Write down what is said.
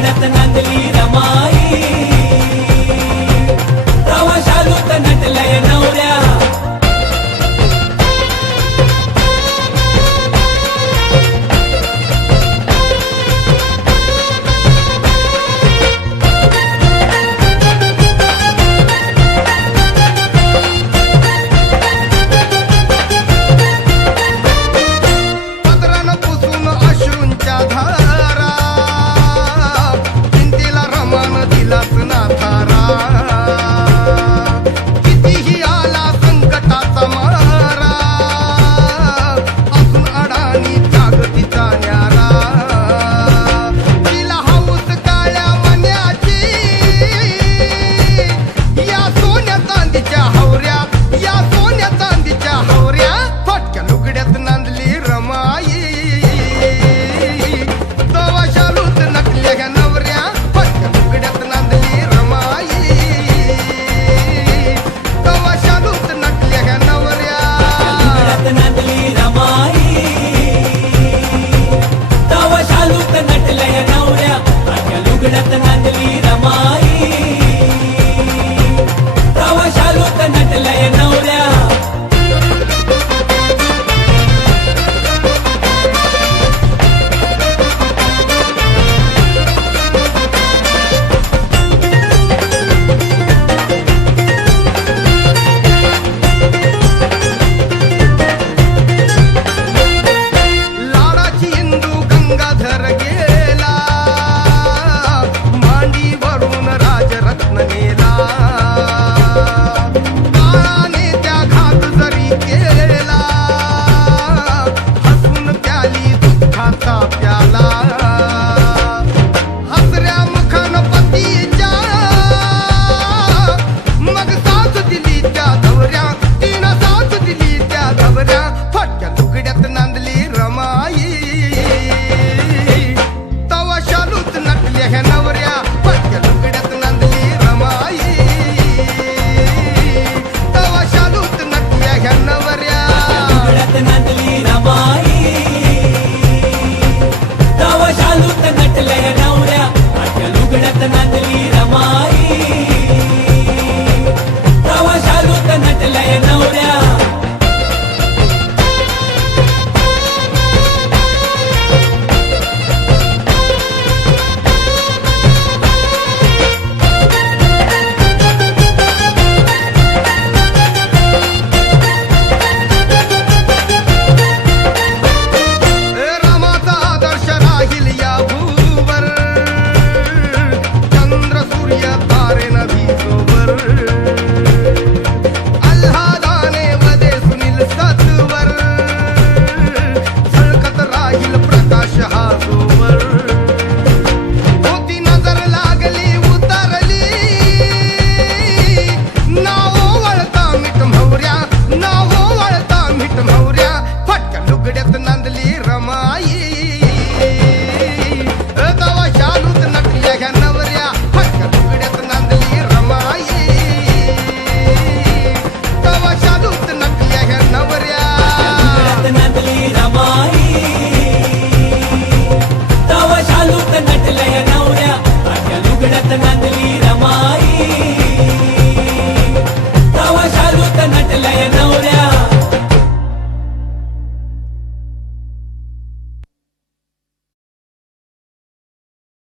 लुगड्यात नांदली रमाई, तवा शालूत नटलय नवऱ्या. कितीही आला संकटाचा मारा, असून अडाणी जागतीचा न्यारा. तिला हौस काळ्या मन्याची, या सोन्या चांदीच्या हवऱ्या, या सोन्या चांदीच्या हवऱ्या. फटक्या लुगड्यात नांदली रमाई, तवा शालूत नटल्या ह्या नवऱ्या. फटक्या लुगड्यात नांदली रमाई, तवा शालूत नटल्या ह्या नवऱ्या. लुगड्यात नांदली रमाई, तवा शालूत नटलय नवऱ्या. लुगड्यात नांदली रमाई, तवा शालूत नटलय नवऱ्या. लाडाची इंदू गंगाधर गेला, मांडीवरून राजरत्न नेला. काळाने त्या घात जरी केला, हसून प्याली दुःखाचा प्याला. हसऱ्या मुखान पतीच्या, मग साथ दिली त्या धवऱ्या. तिनं साथ दिली त्या धवऱ्या. फटक्या लुगड्यात नांदली रमाई, तवा शालूत नटल्या ह्या नवऱ्या. फटक्या लुगड्यात नांदली रमाई, तवा शालूत नटल्या ह्या नवऱ्या. लुगड्यात नांदली रमाई, तवा शालूत नटलय नवऱ्या. लुगड्यात नांदली रमाई, तवा शालूत नटलय नवऱ्या. रामाचा आदर्श राहील या भूवर, चंद्र सूर्य तारे नदी सोबर. आल्हादाने वदे सुनील सत्वर, झळकत राहील प्रकाश हा जोवर. होती नजर लागली उतरली, नाव वळता मीठ म्हावऱ्या, नाव वळता मीठ म्हावऱ्या. फटक्या लुगड्यात नांदली रमाई, तवा शालूत नटल्या ह्या नवऱ्या. फटक्या लुगड्यात नांदली रमाई, तवा शालूत नटल्या ह्या नवऱ्या. लुगड्यात नांदली रमाई, तवा शालूत नटलय नवऱ्या. लुगड्यात नांदली रमाई,